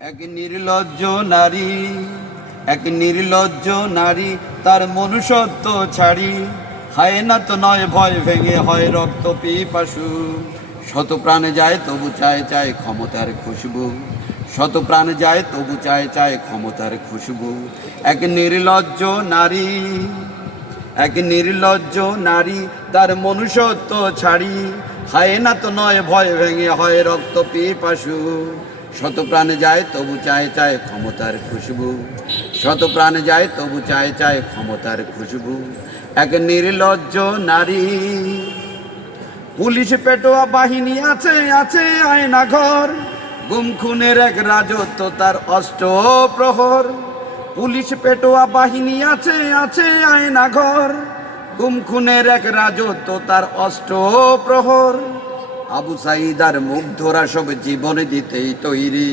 এক নির্লজ্জ নারী, এক নির্লজ্জ নারী, তার মনুষ্যত্ব ছাড়ি। হায় না তো নয়, ভয় ভেঙে হয় রক্ত পিপাসু। শত প্রাণে যায়, তবু চায় চায় ক্ষমতার খুশবু। শত প্রাণে যায়, তবু চায় চায় ক্ষমতার খুশবু। এক নির্লজ্জ নারী, এক নির্লজ্জ নারী, তার মনুষ্যত্ব ছাড়ি। হায় না তো নয়, ভয় ভেঙে হয় রক্ত পিপাসু। শত প্রাণে যায়, তবু চায় চায় ক্ষমতার খুশবু। শত প্রাণে যায়, তবু চায় চায় ক্ষমতার খুশবু। এক নির্লজ্জ নারী, পুলিশ পেটোয়া বাহিনী আছে আছে আয়না ঘর। গুম খুনের এক রাজত্ব তার অষ্ট প্রহর। পুলিশ পেটোয়া বাহিনী আছে আছে আয়না ঘর। গুম খুনের এক রাজত্ব তার অষ্ট প্রহর। আবু সাইদার মুগ্ধরা সব জীবন দিতেই তৈরি।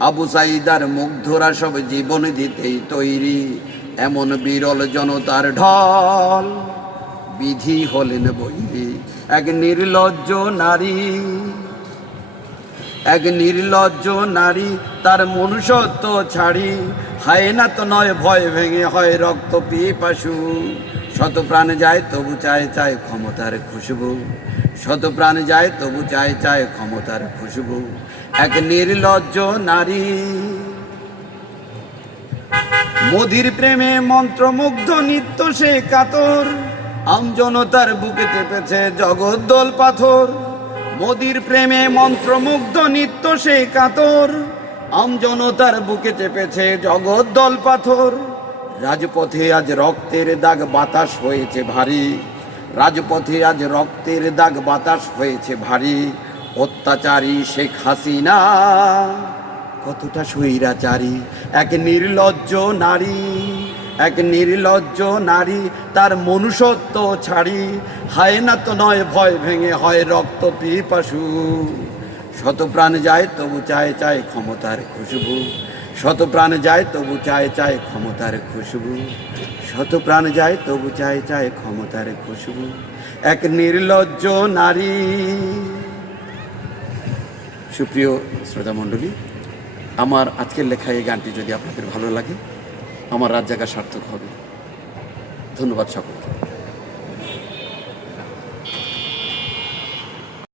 আবু সাইদার মুগ্ধরা সব জীবন দিতেই তৈরি। এমন বিরল জনতার ঢল, বিধি হলেন বৈরী। এক নির্লজ্জ নারী, এক নির্লজ্জ নারী তার মনুষ্যত্ব ছাড়ি। হায় না তো নয়, ভয় ভেঙে হয় রক্ত পিপাসু। শত প্রাণে যায়, তবু চায় চায় ক্ষমতার খুশবু। শত প্রাণে যায়, তবু চায় চায় ক্ষমতার খুশবু। এক নির্লজ্জ নারী। মোদির প্রেমে মন্ত্রমুগ্ধ নিত্য সে কাতর। আমজনতার বুকে চেপেছে জগদ্দল পাথর। মোদির প্রেমে মন্ত্রমুগ্ধ নিত্য সে কাতর। আমজনতার বুকে চেপেছে জগদ্দল পাথর। রাজপথে আজ রক্তের দাগ বাতাস হয়েছে ভারী। রাজপথে আজ রক্তের দাগ বাতাস হয়েছে ভারী। অত্যাচারী শেখ হাসিনা। কতটা স্বৈরাচারী। এক নির্লজ্জ নারী, এক নির্লজ্জ নারী তার মনুষ্যত্ব ছাড়ি। হায় না তো নয় ভয় ভেঙে হয় রক্ত পিপাসু। শত প্রাণ যায় তবু চায় চায় ক্ষমতার খুশবু। শত প্রাণ যায়, তবু চায় চায় ক্ষমতার খুশবু। শত প্রাণ যায়, তবু চায় চায় ক্ষমতার খুশবু। এক নির্লজ্জ নারী। সুপ্রিয় শ্রোতা মণ্ডলী, আমার আজকের লেখা এই গানটি যদি আপনাদের ভালো লাগে, আমার রাত জায়গা সার্থক হবে। ধন্যবাদ সকলকে।